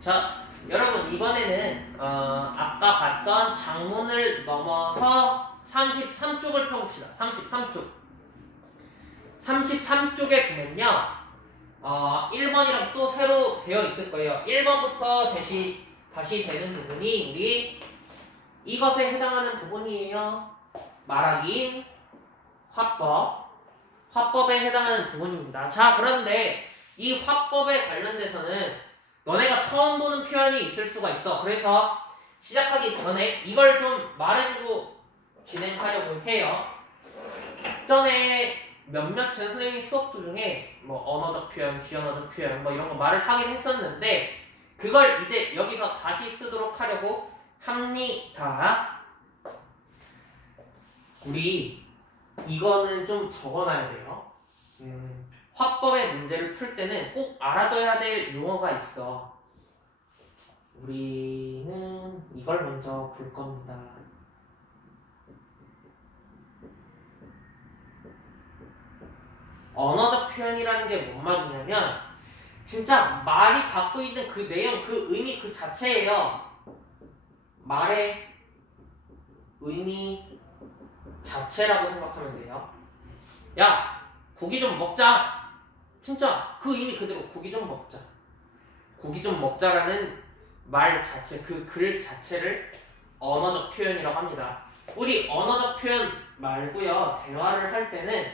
자, 여러분 이번에는 아까 봤던 장문을 넘어서 33쪽을 펴봅시다. 33쪽. 33쪽에 보면요. 1번이랑 또 새로 되어 있을 거예요. 1번부터 다시 되는 부분이 우리 이것에 해당하는 부분이에요. 말하기, 화법에 해당하는 부분입니다. 자, 그런데 이 화법에 관련돼서는 너네가 처음 보는 표현이 있을 수가 있어. 그래서 시작하기 전에 이걸 좀 말해주고 진행하려고 해요. 전에 몇몇 전 선생님 수업 중에 뭐 언어적 표현, 비언어적 표현 뭐 이런 거 말을 하긴 했었는데 그걸 이제 여기서 다시 쓰도록 하려고 합니다. 우리 이거는 좀 적어놔야 돼요. 화법의 문제를 풀 때는 꼭 알아둬야 될 용어가 있어. 우리는 이걸 먼저 볼 겁니다. 언어적 표현이라는 게 뭔 말이냐면 진짜 말이 갖고 있는 그 내용, 그 의미 그 자체예요. 말의 의미 자체라고 생각하면 돼요. 야, 고기 좀 먹자. 진짜 그 의미 그대로 고기 좀 먹자. 고기 좀 먹자라는 말 자체, 그 글 자체를 언어적 표현이라고 합니다. 우리 언어적 표현 말고요. 대화를 할 때는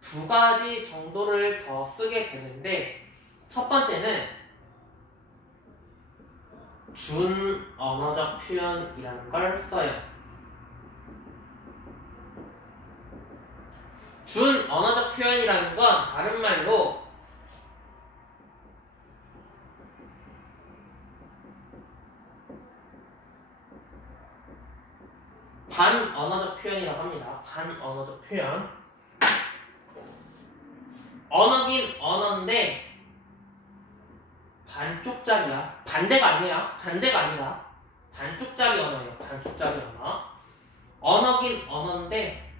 두 가지 정도를 더 쓰게 되는데 첫 번째는 준언어적 표현이라는 걸 써요. 준언어적 표현이라는 건 다른 말로 반언어적 표현이라고 합니다. 반언어적 표현. 언어긴 언어인데 반쪽짜리야. 반대가 아니야. 반대가 아니라 반쪽짜리 언어예요. 반쪽짜리 언어. 언어긴 언어인데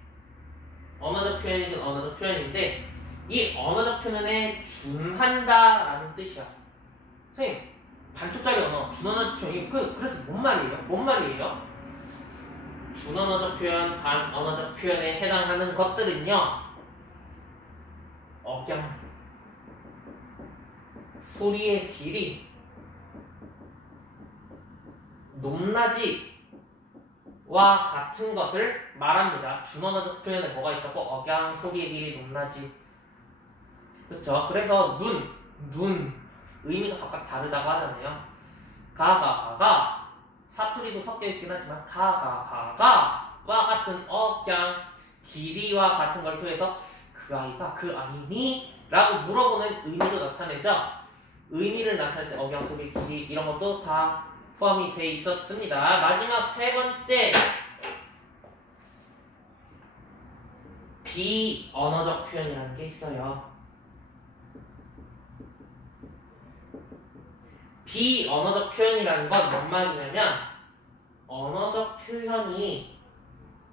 언어적 표현이긴 언어적 표현인데 이 언어적 표현에 준한다라는 뜻이야. 선생님, 반쪽짜리 언어, 준언어적 표현, 그래서 뭔 말이에요? 뭔 말이에요? 준언어적 표현, 반언어적 표현에 해당하는 것들은요. 억양, 소리의 길이, 높낮이와 같은 것을 말합니다. 준언어적 표현에 뭐가 있다고? 억양, 소리의 길이, 높낮이. 그쵸? 그래서 눈 의미가 각각 다르다고 하잖아요. 가가 사투리도 섞여 있긴 하지만 가가와 같은 억양, 길이와 같은 걸 통해서 그 아이가 그 아이니? 라고 물어보는 의미도 나타내죠. 의미를 나타낼 때 억양, 소리, 길이 이런 것도 다 포함이 돼 있었습니다. 마지막 세 번째, 비언어적 표현이라는 게 있어요. 비언어적 표현이라는 건 뭔 말이냐면 언어적 표현이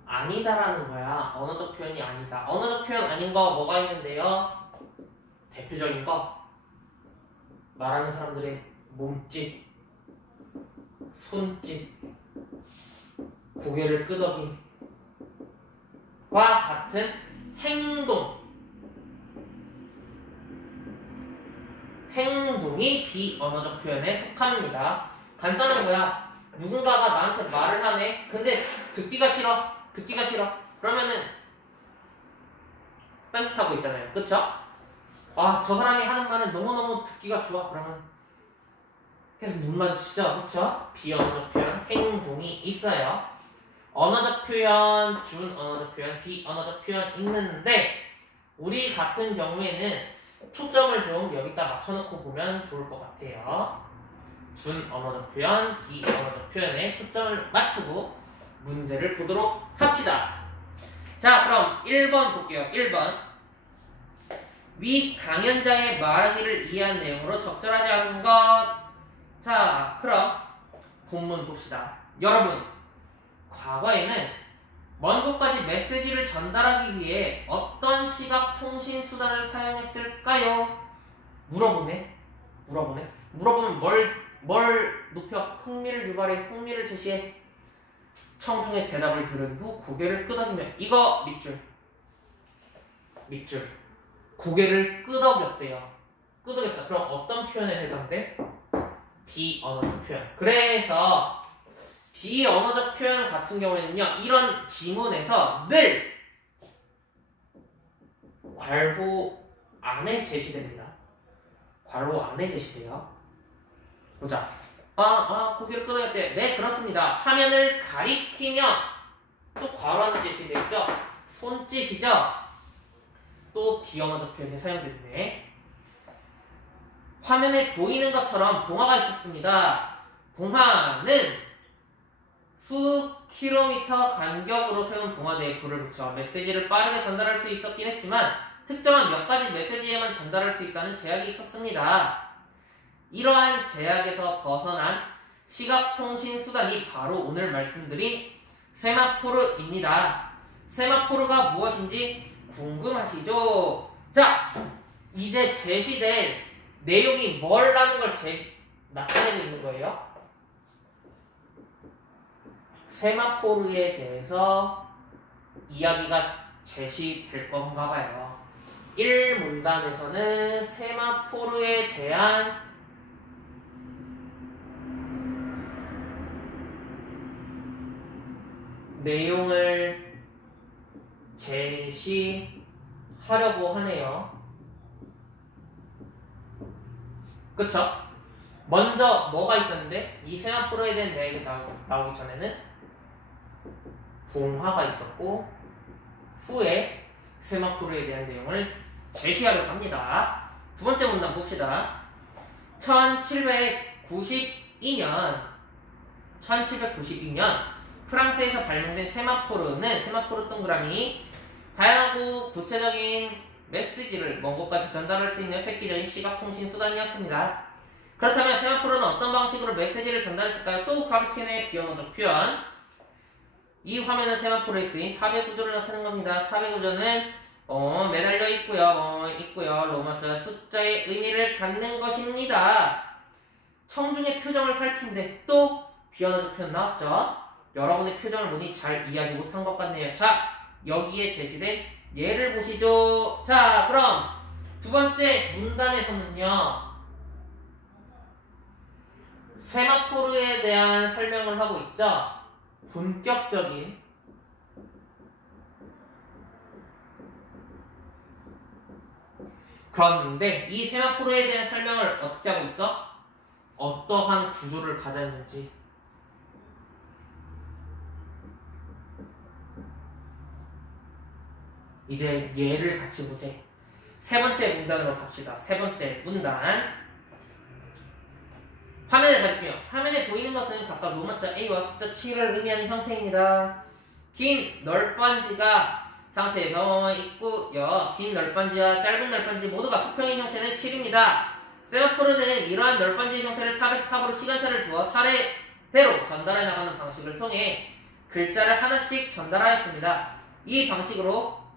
아니다라는 거야. 언어적 표현이 아니다. 언어적 표현 아닌 거 뭐가 있는데요? 대표적인 거 말하는 사람들의 몸짓, 손짓, 고개를 끄덕임과 같은 행동이 비언어적 표현에 속합니다. 간단한 거야. 누군가가 나한테 말을 하네. 근데 듣기가 싫어. 그러면은 딴짓하고 있잖아요. 그쵸? 아, 저 사람이 하는 말은 너무너무 듣기가 좋아. 그러면 계속 눈 마주치죠. 그쵸? 비언어적 표현, 행동이 있어요. 언어적 표현, 준언어적 표현, 비언어적 표현 있는데 우리 같은 경우에는 초점을 좀 여기다 맞춰놓고 보면 좋을 것 같아요. 준언어적 표현, 비언어적 표현에 초점을 맞추고 문제를 보도록 합시다. 자, 그럼 1번 볼게요. 1번. 위 강연자의 말하기를 이해한 내용으로 적절하지 않은 것. 자, 그럼 본문 봅시다. 여러분, 과거에는 먼 곳까지 메시지를 전달하기 위해 어떤 시각 통신 수단을 사용했을까요? 물어보면 뭘 뭘 높여? 흥미를 유발해, 흥미를 제시해. 청중의 대답을 들은 후 고개를 끄덕이며 이거 밑줄 고개를 끄덕였대요. 끄덕였다. 그럼 어떤 표현에 해당돼? 비언어적 표현. 그래서 비언어적 표현 같은 경우에는요, 이런 지문에서 늘 괄호 안에 제시됩니다. 괄호 안에 제시돼요. 보자. 고개를 끄덕였대. 네, 그렇습니다. 화면을 가리키며 또 괄호 안에 제시되죠. 손짓이죠. 또 비언어적 표현이 사용됐네. 화면에 보이는 것처럼 봉화가 있었습니다. 봉화는 수 킬로미터 간격으로 세운 봉화대에 불을 붙여 메시지를 빠르게 전달할 수 있었긴 했지만 특정한 몇 가지 메시지에만 전달할 수 있다는 제약이 있었습니다. 이러한 제약에서 벗어난 시각통신 수단이 바로 오늘 말씀드린 세마포르입니다. 세마포르가 무엇인지 궁금하시죠? 자, 이제 제시된 내용이 뭐라는 걸 나타내고 있는 거예요. 세마포르에 대해서 이야기가 제시될 건가 봐요. 1문단에서는 세마포르에 대한 내용을 제시하려고 하네요. 그쵸? 먼저 뭐가 있었는데 이 세마포르에 대한 내용이 나오기 전에는 봉화가 있었고 후에 세마포르에 대한 내용을 제시하려고 합니다. 두 번째 문단 봅시다. 1792년 프랑스에서 발명된 세마포르는 세마포르 동그라미 다양하고 구체적인 메시지를 먼 곳까지 전달할 수 있는 획기적인 시각통신 수단이었습니다. 그렇다면 세마포르는 어떤 방식으로 메시지를 전달했을까요? 또 그래프킨의 비언어적 표현. 이 화면은 세마포르에 쓰인 탑의 구조를 나타내는 겁니다. 탑의 구조는 매달려 있고요. 로마자 숫자의 의미를 갖는 것입니다. 청중의 표정을 살핀데 또 비언어적 표현 나왔죠? 여러분의 표정을 보니 잘 이해하지 못한 것 같네요. 자, 여기에 제시된 예를 보시죠. 자, 그럼 두 번째 문단에서는요, 세마포르에 대한 설명을 하고 있죠. 본격적인 그런데 이 세마포르에 대한 설명을 어떻게 하고 있어? 어떠한 구조를 가졌는지, 이제 예를 같이 보재. 세 번째 문단으로 갑시다. 세 번째 문단. 화면을 가리키며 화면에 보이는 것은 각각 로마자 A와 숫자 7을 의미하는 형태입니다. 긴 널빤지가 상태에서 있고요. 긴 널빤지와 짧은 널빤지 모두가 수평인 형태는 7입니다. 세마포르는 이러한 널빤지 형태를 탑에서 탑으로 시간차를 두어 차례대로 전달해 나가는 방식을 통해 글자를 하나씩 전달하였습니다. 이 방식으로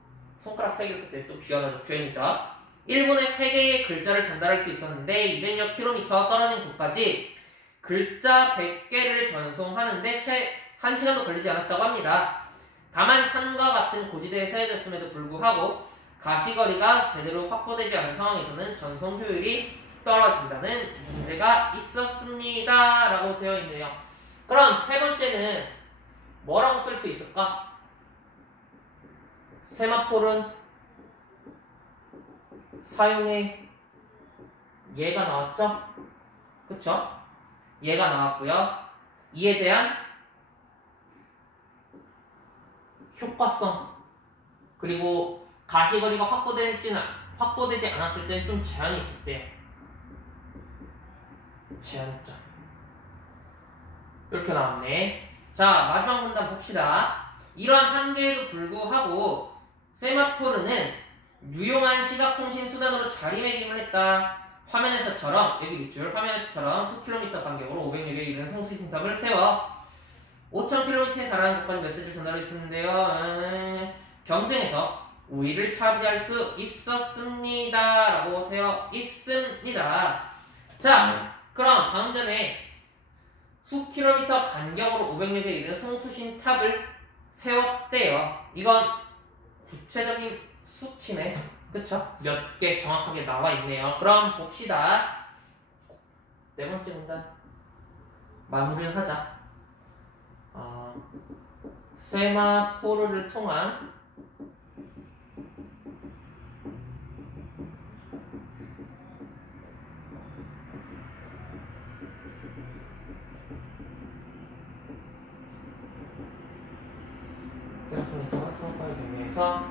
손가락 3개를 그때 또 비언어적 표현이죠. 1분에 3개의 글자를 전달할 수 있었는데 200여 킬로미터 떨어진 곳까지 글자 100개를 전송하는데 채 1시간도 걸리지 않았다고 합니다. 다만 산과 같은 고지대에 세워졌음에도 불구하고 가시거리가 제대로 확보되지 않은 상황에서는 전송 효율이 떨어진다는 문제가 있었습니다. 라고 되어 있네요. 그럼 세 번째는 뭐라고 쓸 수 있을까? 세마포르 사용의 예가 나왔죠? 그쵸? 예가 나왔고요. 이에 대한 효과성, 그리고 가시거리가 확보되지 않았을 때는 좀 제한이 있을 때 제한점 이렇게 나왔네. 자, 마지막 문단 봅시다. 이러한 한계에도 불구하고 세마포르는 유용한 시각통신 수단으로 자리매김을 했다. 화면에서처럼, 여기 밑줄, 화면에서처럼 수킬로미터 간격으로 500여 개에 이르는 송수신탑을 세워 5000km에 달하는 곳까지 메시지를 전달했는데요. 경쟁에서 우위를 차지할 수 있었습니다. 라고 되어 있습니다. 자, 그럼 방금 전에 수킬로미터 간격으로 500m에 이른 송수신 탑을 세웠대요. 이건 구체적인 수치네. 그쵸? 몇 개 정확하게 나와 있네요. 그럼 봅시다. 네 번째 문단 마무리를 하자. 세마포르를 통한 상과의 경우에서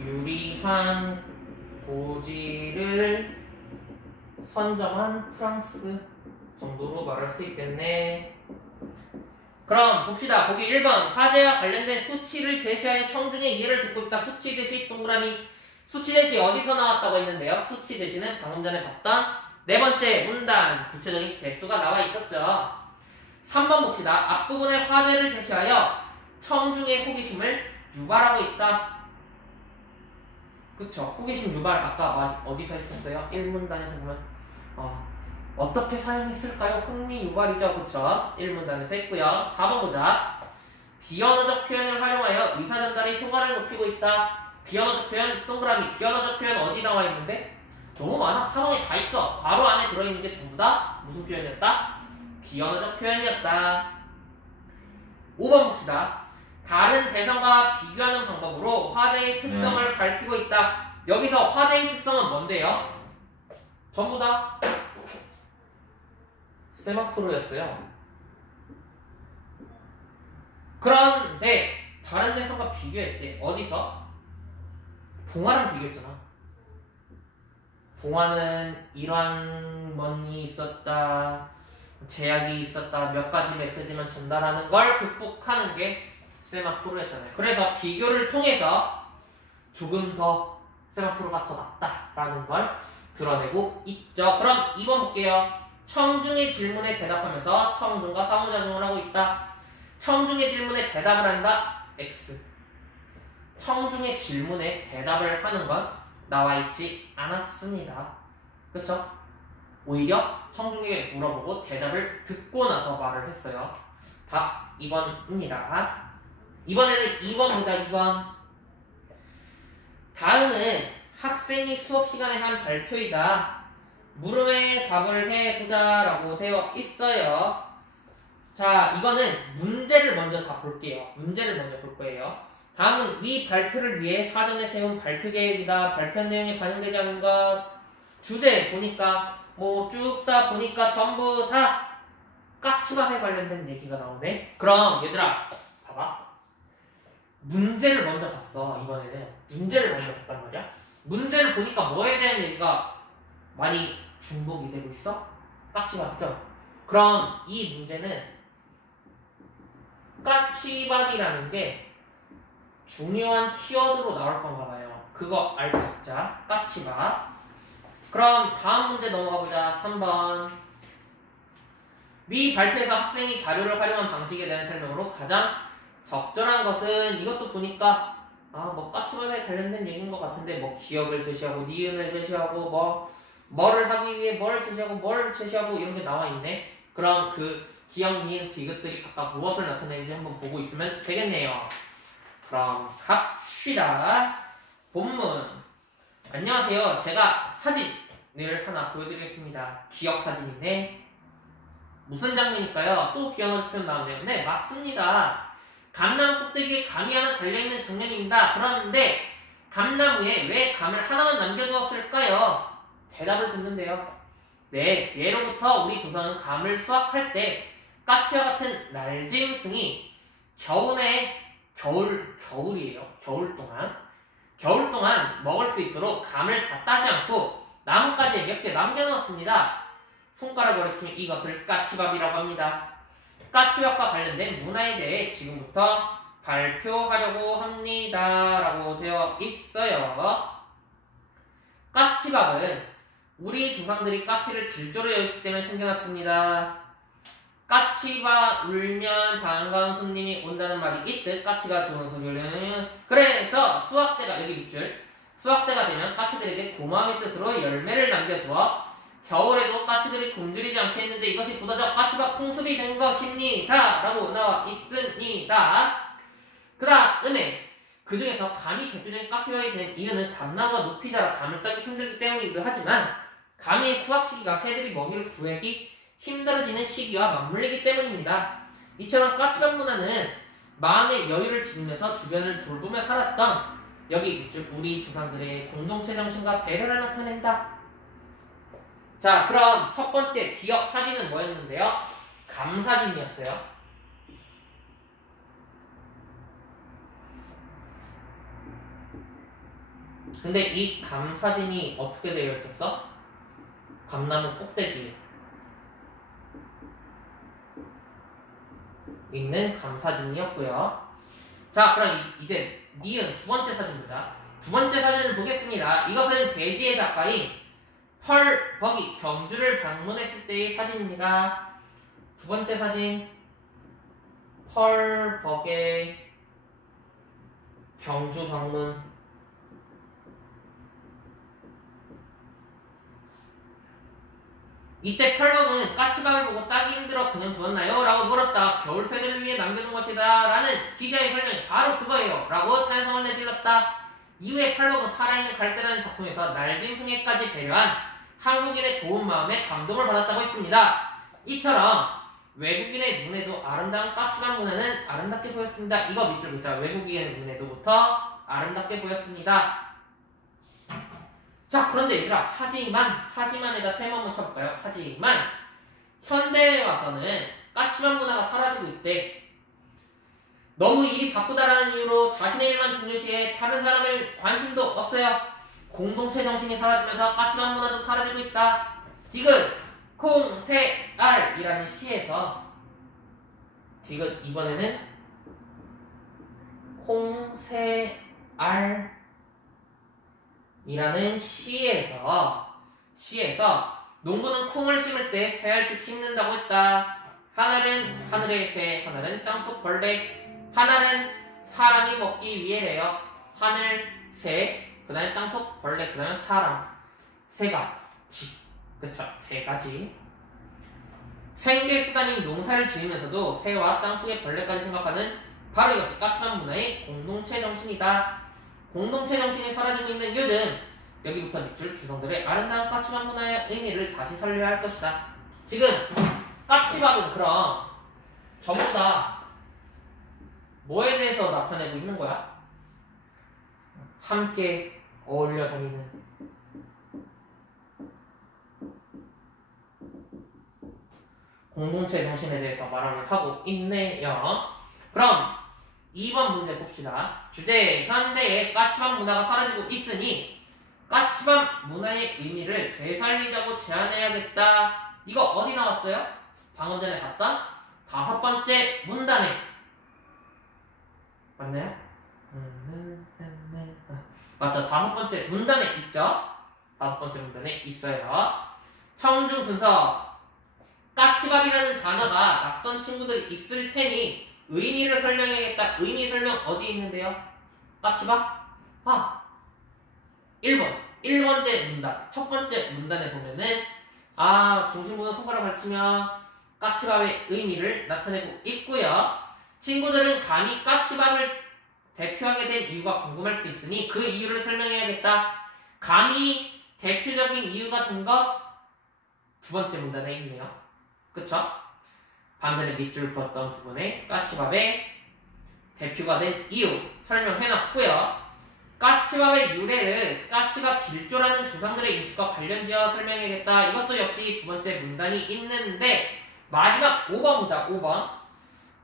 유리한 고지를 선정한 프랑스 정도로 말할 수 있겠네. 그럼 봅시다. 보기 1번 화재와 관련된 수치를 제시하여 청중의 이해를 듣고 있다. 수치 제시 동그라미. 수치 제시 어디서 나왔다고 했는데요. 수치 제시는 방금 전에 봤던 네 번째 문단 구체적인 개수가 나와 있었죠. 3번 봅시다. 앞부분에 화재를 제시하여 청중의 호기심을 유발하고 있다. 그쵸. 호기심 유발 아까 어디서 했었어요? 1문단에서 보면 어떻게 사용했을까요? 흥미 유발이죠. 그쵸? 1문단에서 했고요. 4번 보자. 비언어적 표현을 활용하여 의사전달의 효과를 높이고 있다. 비언어적 표현 동그라미. 비언어적 표현 어디 나와 있는데? 너무 많아. 4번에 다 있어. 바로 안에 들어있는 게 전부 다 무슨 표현이었다? 비언어적 표현이었다. 5번 봅시다. 다른 대상과 비교하는 방법으로 화재의 특성을 밝히고 있다. 여기서 화재의 특성은 뭔데요? 전부 다 세마포르였어요. 그런데 다른 대상과 비교했대. 어디서? 봉화랑 비교했잖아. 봉화는 이러한 원인이 있었다, 제약이 있었다, 몇 가지 메시지만 전달하는 걸 극복하는 게 세마포르였잖아요. 그래서 비교를 통해서 조금 더 세마포르가 더 낫다라는 걸 드러내고 있죠. 그럼 2번 볼게요. 청중의 질문에 대답하면서 청중과 상호작용을 하고 있다. 청중의 질문에 대답을 한다. X. 청중의 질문에 대답을 하는 건 나와 있지 않았습니다. 그쵸? 오히려 청중에게 물어보고 대답을 듣고 나서 말을 했어요. 답 2번입니다. 이번에는 2번 보자. 2번. 다음은 학생이 수업 시간에 한 발표이다. 물음에 답을 해보자 라고 되어 있어요. 자, 이거는 문제를 먼저 다 볼게요. 문제를 먼저 볼 거예요. 다음은 위 발표를 위해 사전에 세운 발표 계획이다. 발표 내용에 반영되지 않은 것. 주제 보니까 쭉 다 보니까 전부 다 까치밥에 관련된 얘기가 나오네. 그럼 얘들아 봐봐. 문제를 먼저 봤어. 이번에는 문제를 먼저 봤단 말이야. 문제를 보니까 뭐에 대한 얘기가 많이 중복이 되고 있어? 까치밥이죠? 그럼 이 문제는 까치밥이라는 게 중요한 키워드로 나올 건가 봐요. 그거 알고 있자. 까치밥. 그럼 다음 문제 넘어가 보자. 3번. 위 발표에서 학생이 자료를 활용한 방식에 대한 설명으로 가장 적절한 것은 이것도 보니까 까치밥에 관련된 얘기인 것 같은데 기억을 제시하고 니은을 제시하고 뭐를 하기 위해 뭘 제시하고 뭘 제시하고 이런 게 나와 있네. 그럼 그 기억, 니은, 디귿들이 각각 무엇을 나타내는지 한번 보고 있으면 되겠네요. 그럼 갑시다. 본문. 안녕하세요. 제가 사진을 하나 보여드리겠습니다. 기억 사진인데 무슨 장면일까요? 또 비언어적 표현 나오네요. 네, 맞습니다. 감나무 꼭대기에 감이 하나 달려있는 장면입니다. 그런데 감나무에 왜 감을 하나만 남겨두었을까요? 대답을 듣는데요. 네, 예로부터 우리 조상은 감을 수확할 때 까치와 같은 날짐승이 겨울이에요. 겨울 동안 먹을 수 있도록 감을 다 따지 않고 나뭇가지에 몇 개 남겨놓았습니다. 손가락으로 가리키면 이것을 까치밥이라고 합니다. 까치밥과 관련된 문화에 대해 지금부터 발표하려고 합니다. 라고 되어 있어요. 까치밥은 우리 조상들이 까치를 질조로 여겼기 때문에 생겨났습니다. 까치가 울면 반가운 손님이 온다는 말이 있듯 까치가 좋은 소리를 그래서 수확때가 여기 밑줄 수확때가 되면 까치들에게 고마움의 뜻으로 열매를 남겨두어 겨울에도 까치들이 굶주리지 않게 했는데 이것이 부더적 까치밥 풍습이 된 것입니다. 라고 나와 있습니다. 그 다음에 그 중에서 감이 대표적인 카피바이 된 이유는 감나무가 높이 자라 감을 따기 힘들기 때문이기도 하지만 감의 수확 시기가 새들이 먹이를 구하기 힘들어지는 시기와 맞물리기 때문입니다. 이처럼 까치밥 문화는 마음의 여유를 지니면서 주변을 돌보며 살았던 여기 우리 조상들의 공동체 정신과 배려를 나타낸다. 자, 그럼 첫 번째 기억 사진은 뭐였는데요? 감사진이었어요. 근데 이 감사진이 어떻게 되어 있었어? 감나무 꼭대기에 있는 감사진이었고요. 자, 그럼 이제 니은 두 번째 사진 보자. 두 번째 사진을 보겠습니다. 이것은 대지의 작가인 펄벅이 경주를 방문했을 때의 사진입니다. 두 번째 사진, 펄벅의 경주 방문. 이때 펄벅은 까치밥을 보고 따기 힘들어 그냥 두었나요? 라고 물었다. 겨울 새들을 위해 남겨둔 것이다. 라는 기자의 설명이 바로 그거예요. 라고 찬성을 내질렀다. 이후에 펄벅은 살아있는 갈대라는 작품에서 날짐승에까지 배려한 한국인의 고운 마음에 감동을 받았다고 했습니다. 이처럼 외국인의 눈에도 아름다운 까치밥 문화는 아름답게 보였습니다. 이거 밑줄 긋자. 외국인의 눈에도부터 아름답게 보였습니다. 자, 그런데 얘들아, 하지만에다 셈 한번 쳐볼까요? 하지만 현대에 와서는 까치밥 문화가 사라지고 있대. 너무 일이 바쁘다라는 이유로 자신의 일만 중요시해 다른 사람을 관심도 없어요. 공동체 정신이 사라지면서 까치밥 문화도 사라지고 있다. 디귿, 콩, 새, 알이라는 시에서 디귿 이번에는 콩, 새, 알 이라는 시에서 농부는 콩을 심을 때 세 알씩 심는다고 했다. 하나는 하늘의 새, 하나는 땅속 벌레, 하나는 사람이 먹기 위해래요. 하늘, 새, 그 다음에 땅속 벌레, 그 다음에 사람. 세 가지. 그쵸? 세 가지. 생계수단인 농사를 지으면서도 새와 땅속의 벌레까지 생각하는 바로 이것이 까치밥 문화의 공동체 정신이다. 공동체 정신이 사라지고 있는 요즘 여기부터 밑줄 주성들의 아름다운 까치밥 문화의 의미를 다시 설려야 할 것이다. 지금 까치밥은 그럼 전부 다 뭐에 대해서 나타내고 있는 거야? 함께 어울려 다니는 공동체 정신에 대해서 말을 하고 있네요. 그럼 2번 문제 봅시다. 주제, 현대의 까치밥 문화가 사라지고 있으니 까치밥 문화의 의미를 되살리자고 제안해야겠다. 이거 어디 나왔어요? 방금 전에 봤던 5번째 문단에. 맞나요? 맞죠? 5번째 문단에 있죠? 5번째 문단에 있어요. 청중 분석. 까치밥이라는 단어가 낯선 친구들이 있을 테니 의미를 설명해야겠다. 의미 설명 어디 있는데요? 까치밥? 1번째 문단. 첫 번째 문단에 보면은 중심보다 손가락 받치며 까치밥의 의미를 나타내고 있고요. 친구들은 감히 까치밥을 대표하게 된 이유가 궁금할 수 있으니 그 이유를 설명해야겠다. 감히 대표적인 이유가 된 것 두 번째 문단에 있네요. 그쵸? 반전에 밑줄 그었던 부분에 까치밥의 대표가 된 이유 설명해놨고요. 까치밥의 유래를 까치가 길조라는 조상들의 인식과 관련지어 설명해야겠다. 이것도 역시 두 번째 문단이 있는데 마지막 5번 보자. 5번.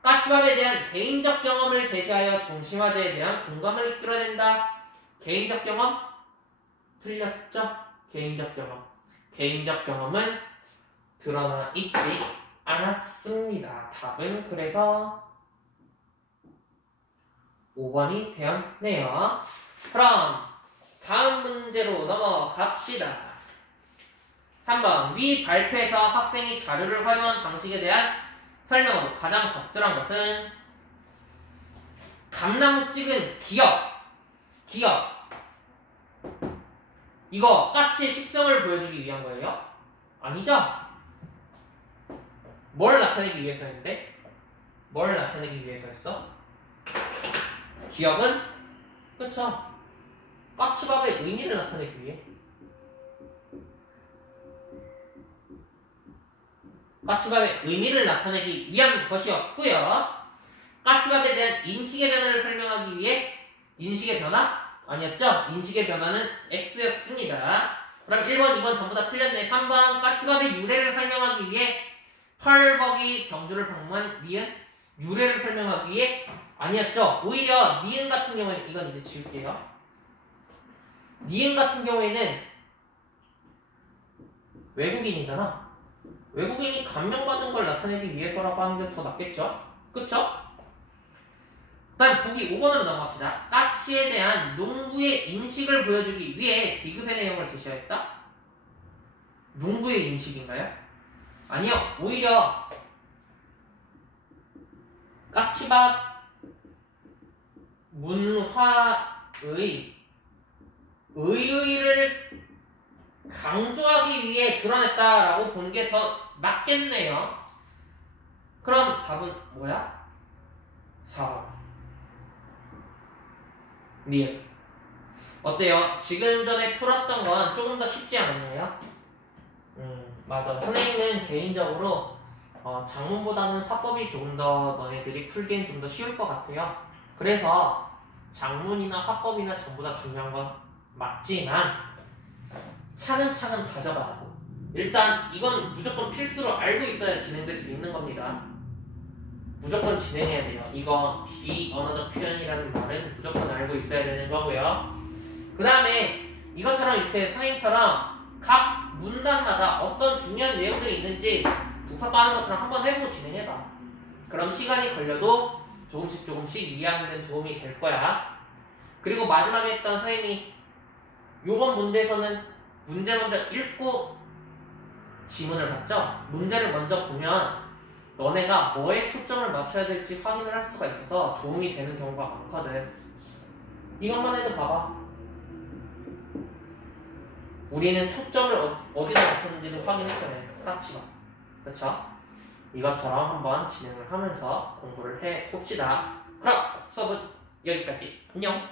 까치밥에 대한 개인적 경험을 제시하여 중심화제에 대한 공감을 이끌어낸다. 개인적 경험? 틀렸죠? 개인적 경험. 개인적 경험은 드러나 있지 않았습니다. 답은 그래서 5번이 되었네요. 그럼 다음 문제로 넘어갑시다. 3번. 위 발표에서 학생이 자료를 활용한 방식에 대한 설명으로 가장 적절한 것은 감나무 찍은 기억. 이거 까치의 식성을 보여주기 위한 거예요. 아니죠? 뭘 나타내기 위해서인데? 뭘 나타내기 위해서였어? 기억은? 그쵸? 까치밥의 의미를 나타내기 위해. 까치밥의 의미를 나타내기 위한 것이었고요. 까치밥에 대한 인식의 변화를 설명하기 위해 인식의 변화? 아니었죠? 인식의 변화는 X였습니다. 그럼 1번, 2번 전부 다 틀렸네. 3번 까치밥의 유래를 설명하기 위해 펄벅이 경주를 방문한 니은 유래를 설명하기 위해 아니었죠? 오히려 니은 같은 경우에는 이건 이제 지울게요. 니은 같은 경우에는 외국인이잖아. 외국인이 감명받은 걸 나타내기 위해서라고 하는 게 더 낫겠죠? 그쵸? 다음 보기 5번으로 넘어갑시다. 까치에 대한 농부의 인식을 보여주기 위해 디귿의 내용을 제시하였다? 농부의 인식인가요? 아니요. 오히려 까치밥 문화의 의의를 강조하기 위해 드러냈다라고 보는 게 더 낫겠네요. 그럼 답은 뭐야? 4번. 니은. 어때요? 지금 전에 풀었던 건 조금 더 쉽지 않았나요? 맞아. 선생님은 개인적으로 장문보다는 화법이 조금 더 너네들이 풀기엔 좀 더 쉬울 것 같아요. 그래서 장문이나 화법이나 전부 다 중요한 건 맞지만 차근차근 가져가자고. 일단 이건 무조건 필수로 알고 있어야 진행될 수 있는 겁니다. 무조건 진행해야 돼요. 이거 비언어적 표현이라는 말은 무조건 알고 있어야 되는 거고요. 그 다음에 이것처럼 이렇게 선생님처럼 각 문단마다 어떤 중요한 내용들이 있는지 독서 빠는 것처럼 한번 해보고 진행해봐. 그럼 시간이 걸려도 조금씩 이해하는 데 도움이 될 거야. 그리고 마지막에 했던 선생님이 요번 문제에서는 문제 먼저 읽고 지문을 봤죠? 문제를 먼저 보면 너네가 뭐에 초점을 맞춰야 될지 확인을 할 수가 있어서 도움이 되는 경우가 많거든. 이것만 해도 봐봐. 우리는 초점을 어디다 맞췄는지를 확인했잖아요. 딱지가. 그쵸? 이것처럼 한번 진행을 하면서 공부를 해봅시다. 그럼 수업은 여기까지. 안녕.